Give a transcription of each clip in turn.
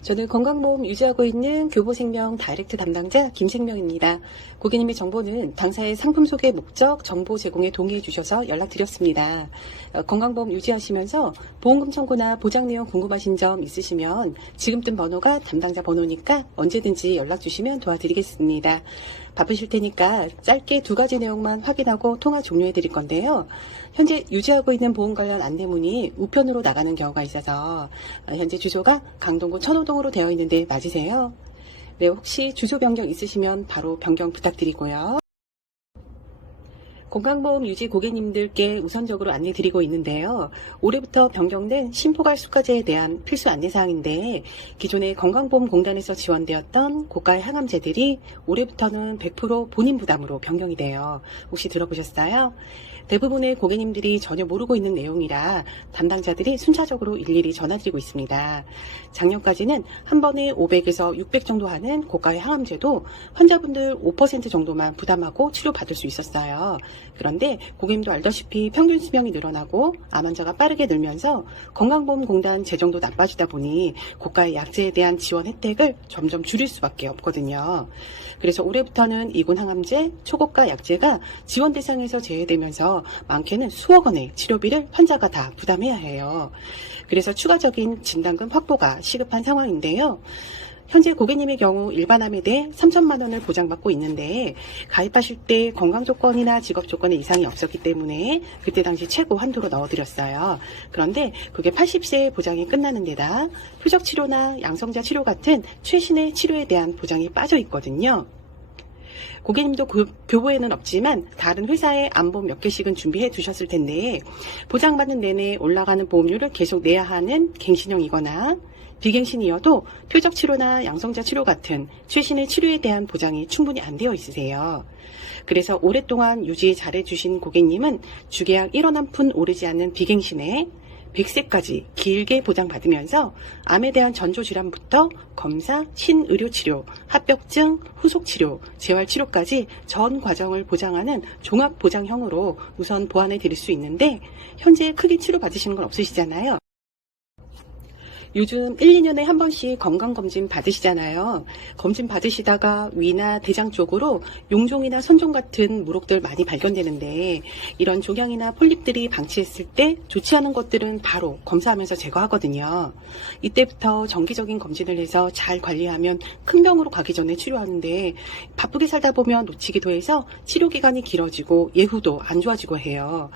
저는 건강보험 유지하고 있는 교보생명 다이렉트 담당자 김생명입니다. 고객님의 정보는 당사의 상품 소개 목적 정보 제공에 동의해 주셔서 연락드렸습니다. 건강보험 유지하시면서 보험금 청구나 보장 내용 궁금하신 점 있으시면 지금 뜬 번호가 담당자 번호니까 언제든지 연락 주시면 도와드리겠습니다. 바쁘실 테니까 짧게 2가지 내용만 확인하고 통화 종료해 드릴 건데요. 현재 유지하고 있는 보험 관련 안내문이 우편으로 나가는 경우가 있어서 현재 주소가 강동구 천호동으로 되어 있는데 맞으세요? 네, 혹시 주소 변경 있으시면 바로 변경 부탁드리고요. 건강보험 유지 고객님들께 우선적으로 안내 드리고 있는데요. 올해부터 변경된 심포괄 수가제에 대한 필수 안내사항인데 기존의 건강보험공단에서 지원되었던 고가의 항암제들이 올해부터는 100% 본인 부담으로 변경이 돼요. 혹시 들어보셨어요? 대부분의 고객님들이 전혀 모르고 있는 내용이라 담당자들이 순차적으로 일일이 전화드리고 있습니다. 작년까지는 한 번에 500에서 600 정도 하는 고가의 항암제도 환자분들 5% 정도만 부담하고 치료받을 수 있었어요. 그런데 고객님도 알다시피 평균 수명이 늘어나고 암 환자가 빠르게 늘면서 건강보험공단 재정도 나빠지다 보니 고가의 약제에 대한 지원 혜택을 점점 줄일 수밖에 없거든요. 그래서 올해부터는 이군 항암제, 초고가 약제가 지원 대상에서 제외되면서 많게는 수억 원의 치료비를 환자가 다 부담해야 해요. 그래서 추가적인 진단금 확보가 시급한 상황인데요. 현재 고객님의 경우 일반암에 대해 3천만 원을 보장받고 있는데 가입하실 때 건강 조건이나 직업 조건에 이상이 없었기 때문에 그때 당시 최고 한도로 넣어드렸어요. 그런데 그게 80세에 보장이 끝나는 데다 표적 치료나 양성자 치료 같은 최신의 치료에 대한 보장이 빠져 있거든요. 고객님도 교보에는 없지만 다른 회사의 암보험 몇 개씩은 준비해 두셨을 텐데 보장받는 내내 올라가는 보험료를 계속 내야 하는 갱신형이거나 비갱신이어도 표적 치료나 양성자 치료 같은 최신의 치료에 대한 보장이 충분히 안 되어 있으세요. 그래서 오랫동안 유지 잘해주신 고객님은 주계약 1원 한 푼 오르지 않는 비갱신에 100세까지 길게 보장받으면서 암에 대한 전조질환부터 검사, 신의료치료, 합병증, 후속치료, 재활치료까지 전 과정을 보장하는 종합보장형으로 우선 보완해 드릴 수 있는데 현재 크게 치료받으시는 건 없으시잖아요. 요즘 1, 2년에 한 번씩 건강검진 받으시잖아요. 검진 받으시다가 위나 대장 쪽으로 용종이나 선종 같은 물혹들 많이 발견되는데 이런 종양이나 폴립들이 방치했을 때 좋지 않은 것들은 바로 검사하면서 제거하거든요. 이때부터 정기적인 검진을 해서 잘 관리하면 큰 병으로 가기 전에 치료하는데 바쁘게 살다 보면 놓치기도 해서 치료기간이 길어지고 예후도 안 좋아지고 해요.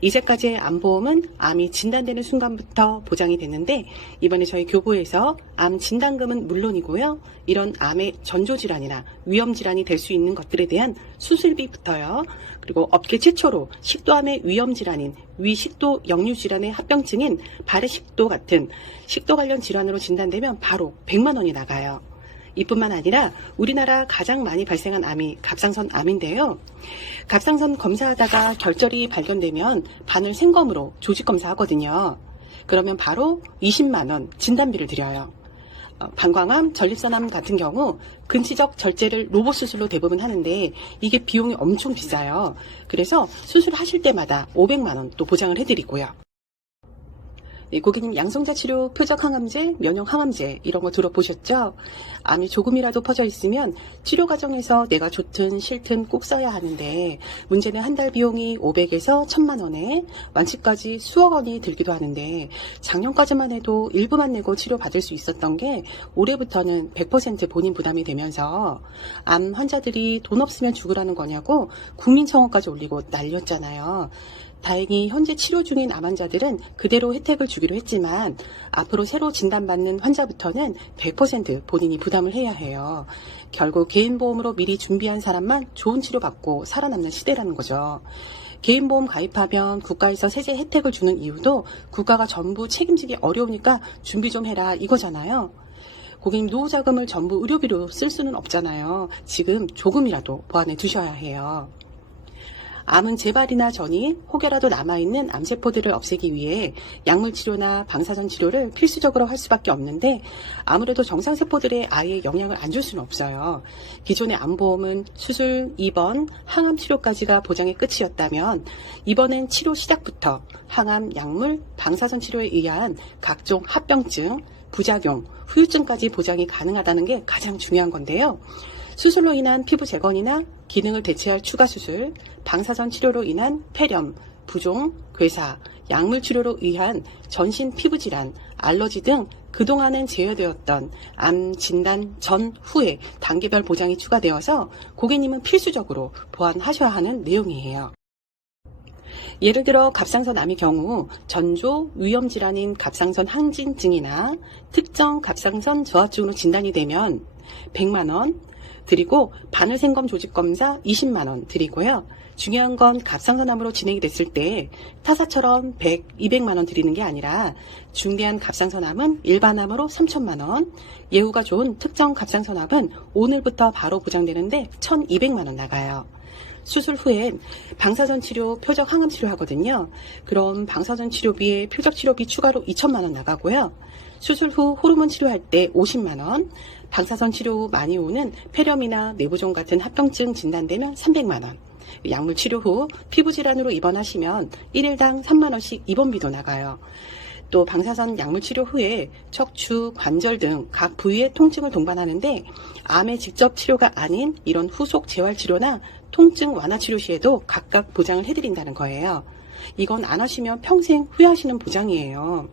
이제까지의 암보험은 암이 진단되는 순간부터 보장이 됐는데 이번에 저희 교보에서 암 진단금은 물론이고요. 이런 암의 전조질환이나 위험질환이 될 수 있는 것들에 대한 수술비부터요. 그리고 업계 최초로 식도암의 위험질환인 위식도 역류질환의 합병증인 발해식도 같은 식도 관련 질환으로 진단되면 바로 100만 원이 나가요. 이뿐만 아니라 우리나라 가장 많이 발생한 암이 갑상선 암인데요. 갑상선 검사하다가 결절이 발견되면 바늘 생검으로 조직 검사하거든요. 그러면 바로 20만 원 진단비를 드려요. 방광암, 전립선암 같은 경우 근치적 절제를 로봇 수술로 대부분 하는데 이게 비용이 엄청 비싸요. 그래서 수술하실 때마다 500만 원 또 보장을 해드리고요. 네, 고객님 양성자 치료, 표적 항암제, 면역 항암제 이런 거 들어보셨죠? 암이 조금이라도 퍼져 있으면 치료 과정에서 내가 좋든 싫든 꼭 써야 하는데 문제는 한 달 비용이 500에서 1000만 원에 완치까지 수억 원이 들기도 하는데 작년까지만 해도 일부만 내고 치료받을 수 있었던 게 올해부터는 100% 본인 부담이 되면서 암 환자들이 돈 없으면 죽으라는 거냐고 국민청원까지 올리고 난리였잖아요. 다행히 현재 치료 중인 암 환자들은 그대로 혜택을 주기로 했지만 앞으로 새로 진단받는 환자부터는 100% 본인이 부담을 해야 해요. 결국 개인보험으로 미리 준비한 사람만 좋은 치료받고 살아남는 시대라는 거죠. 개인보험 가입하면 국가에서 세제 혜택을 주는 이유도 국가가 전부 책임지기 어려우니까 준비 좀 해라 이거잖아요. 고객님 노후자금을 전부 의료비로 쓸 수는 없잖아요. 지금 조금이라도 보완해 두셔야 해요. 암은 재발이나 전이 혹여라도 남아있는 암세포들을 없애기 위해 약물 치료나 방사선 치료를 필수적으로 할 수밖에 없는데 아무래도 정상세포들에 아예 영향을 안 줄 수는 없어요. 기존의 암보험은 수술, 입원, 항암 치료까지가 보장의 끝이었다면 이번엔 치료 시작부터 항암, 약물, 방사선 치료에 의한 각종 합병증, 부작용, 후유증까지 보장이 가능하다는 게 가장 중요한 건데요. 수술로 인한 피부 재건이나 기능을 대체할 추가 수술, 방사선 치료로 인한 폐렴, 부종, 괴사, 약물 치료로 의한 전신 피부 질환, 알러지 등 그동안은 제외되었던 암 진단 전 후에 단계별 보장이 추가되어서 고객님은 필수적으로 보완하셔야 하는 내용이에요. 예를 들어 갑상선암의 경우 전조 위험질환인 갑상선 항진증이나 특정 갑상선 저하증으로 진단이 되면 100만원 드리고 바늘생검 조직검사 20만원 드리고요. 중요한 건 갑상선암으로 진행이 됐을 때 타사처럼 100, 200만원 드리는 게 아니라 중대한 갑상선암은 일반암으로 3천만원, 예후가 좋은 특정 갑상선암은 오늘부터 바로 보장되는데 1200만원 나가요. 수술 후엔 방사선 치료, 표적 항암 치료 하거든요. 그럼 방사선 치료비에 표적 치료비 추가로 2천만원 나가고요. 수술 후 호르몬 치료할 때 50만원, 방사선 치료 후 많이 오는 폐렴이나 내부종 같은 합병증 진단되면 300만원, 약물 치료 후 피부 질환으로 입원하시면 1일당 3만원씩 입원비도 나가요. 또 방사선 약물 치료 후에 척추, 관절 등 각 부위의 통증을 동반하는데 암의 직접 치료가 아닌 이런 후속 재활 치료나 통증 완화 치료 시에도 각각 보장을 해드린다는 거예요. 이건 안 하시면 평생 후회하시는 보장이에요.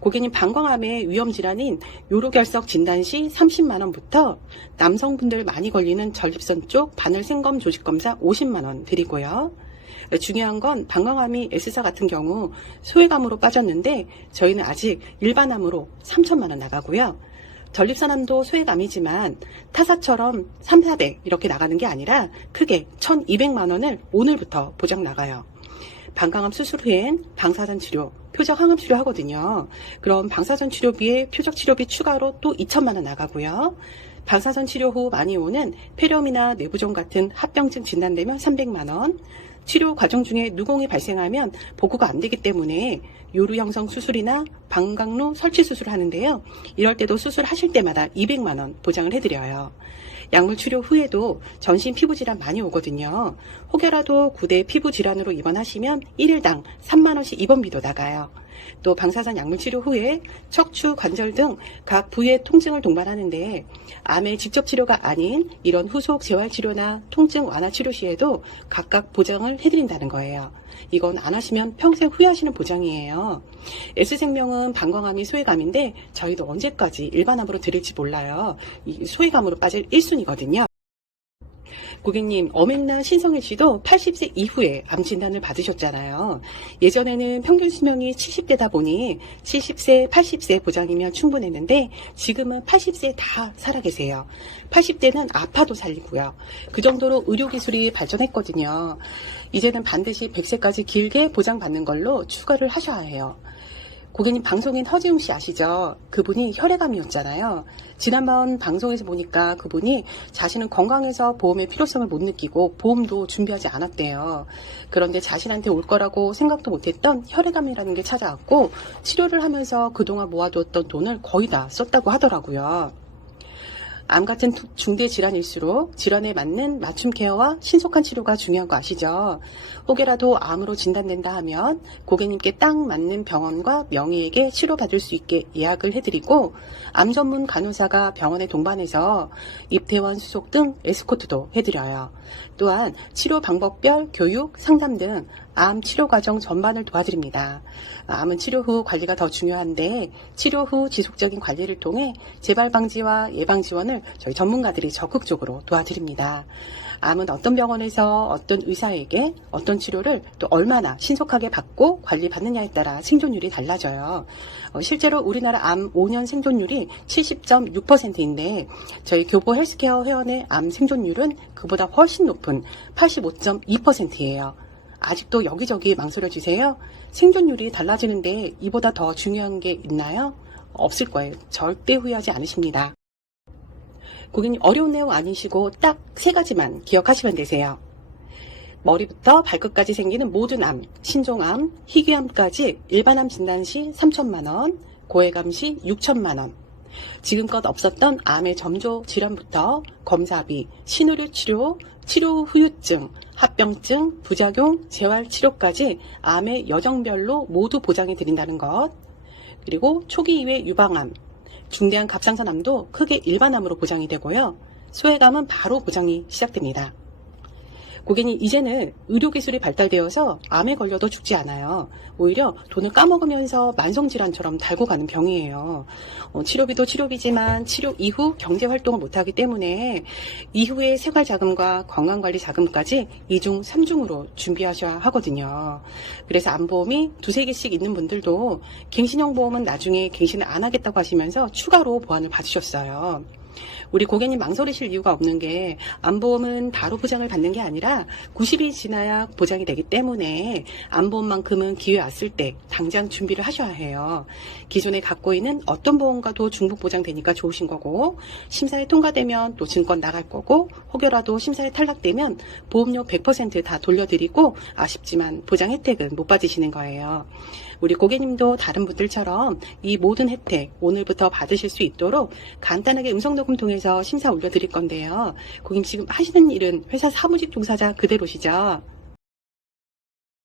고객님 방광암의 위험질환인 요로결석 진단 시 30만원부터 남성분들 많이 걸리는 전립선 쪽 바늘생검 조직검사 50만원 드리고요. 중요한 건 방광암이 S사 같은 경우 소외감으로 빠졌는데 저희는 아직 일반암으로 3천만원 나가고요. 전립선암도 소외감이지만 타사처럼 3, 400 이렇게 나가는 게 아니라 크게 1200만원을 오늘부터 보장 나가요. 방광암 수술 후엔 방사선 치료, 표적 항암 치료 하거든요. 그럼 방사선 치료비에 표적 치료비 추가로 또 2천만원 나가고요. 방사선 치료 후 많이 오는 폐렴이나 내부종 같은 합병증 진단되면 300만원, 치료 과정 중에 누공이 발생하면 복구가 안 되기 때문에 요루 형성 수술이나 방광루 설치 수술을 하는데요. 이럴 때도 수술하실 때마다 200만원 보장을 해드려요. 약물 치료 후에도 전신 피부 질환 많이 오거든요. 혹여라도 구대 피부 질환으로 입원하시면 1일당 3만원씩 입원비도 나가요. 또 방사선 약물 치료 후에 척추, 관절 등 각 부위의 통증을 동반하는데 암의 직접 치료가 아닌 이런 후속 재활 치료나 통증 완화 치료 시에도 각각 보장을 해드린다는 거예요. 이건 안 하시면 평생 후회하시는 보장이에요. S생명은 방광암이 소외감인데 저희도 언제까지 일반암으로 드릴지 몰라요. 이 소외감으로 빠질 1순위거든요. 고객님, 엄앵나 신성일 씨도 80세 이후에 암 진단을 받으셨잖아요. 예전에는 평균 수명이 70대다 보니 70세, 80세 보장이면 충분했는데 지금은 80세 다 살아계세요. 80대는 아파도 살리고요. 그 정도로 의료기술이 발전했거든요. 이제는 반드시 100세까지 길게 보장받는 걸로 추가를 하셔야 해요. 고객님 방송인 허지웅 씨 아시죠? 그분이 혈액암이었잖아요. 지난번 방송에서 보니까 그분이 자신은 건강해서 보험의 필요성을 못 느끼고 보험도 준비하지 않았대요. 그런데 자신한테 올 거라고 생각도 못했던 혈액암이라는 게 찾아왔고 치료를 하면서 그동안 모아두었던 돈을 거의 다 썼다고 하더라고요. 암 같은 중대 질환일수록 질환에 맞는 맞춤 케어와 신속한 치료가 중요한 거 아시죠? 혹여라도 암으로 진단된다 하면 고객님께 딱 맞는 병원과 명의에게 치료받을 수 있게 예약을 해드리고 암 전문 간호사가 병원에 동반해서 입퇴원 수속 등 에스코트도 해드려요. 또한 치료 방법별 교육, 상담 등 암 치료 과정 전반을 도와드립니다. 암은 치료 후 관리가 더 중요한데 치료 후 지속적인 관리를 통해 재발 방지와 예방 지원을 저희 전문가들이 적극적으로 도와드립니다. 암은 어떤 병원에서 어떤 의사에게 어떤 치료를 또 얼마나 신속하게 받고 관리받느냐에 따라 생존율이 달라져요. 실제로 우리나라 암 5년 생존율이 70.6%인데 저희 교보 헬스케어 회원의 암 생존율은 그보다 훨씬 높은 85.2%예요. 아직도 여기저기 망설여주세요. 생존율이 달라지는데 이보다 더 중요한 게 있나요? 없을 거예요. 절대 후회하지 않으십니다. 고객님 어려운 내용 아니시고 딱 3가지만 기억하시면 되세요. 머리부터 발끝까지 생기는 모든 암, 신종암, 희귀암까지 일반암 진단 시 3천만원, 고해감 시 6천만원. 지금껏 없었던 암의 점조 질환부터 검사비, 신의료 치료, 치료 후 후유증, 합병증, 부작용, 재활 치료까지 암의 여정별로 모두 보장해 드린다는 것. 그리고 초기 이외 유방암, 중대한 갑상선암도 크게 일반암으로 보장이 되고요. 소외감은 바로 보장이 시작됩니다. 고객님, 이제는 의료기술이 발달되어서 암에 걸려도 죽지 않아요. 오히려 돈을 까먹으면서 만성질환처럼 달고 가는 병이에요. 치료비도 치료비지만 치료 이후 경제활동을 못하기 때문에 이후의 생활자금과 건강관리 자금까지 2중, 3중으로 준비하셔야 하거든요. 그래서 암보험이 2-3개씩 있는 분들도 갱신형 보험은 나중에 갱신을 안 하겠다고 하시면서 추가로 보완을 받으셨어요. 우리 고객님 망설이실 이유가 없는 게 암보험은 바로 보장을 받는 게 아니라 90이 지나야 보장이 되기 때문에 암보험만큼은 기회 왔을 때 당장 준비를 하셔야 해요. 기존에 갖고 있는 어떤 보험과도 중복 보장되니까 좋으신 거고, 심사에 통과되면 또 증권 나갈 거고, 혹여라도 심사에 탈락되면 보험료 100% 다 돌려드리고 아쉽지만 보장 혜택은 못 받으시는 거예요. 우리 고객님도 다른 분들처럼 이 모든 혜택 오늘부터 받으실 수 있도록 간단하게 음성녹음 통해서 심사 올려드릴 건데요. 고객님 지금 하시는 일은 회사 사무직 종사자 그대로시죠?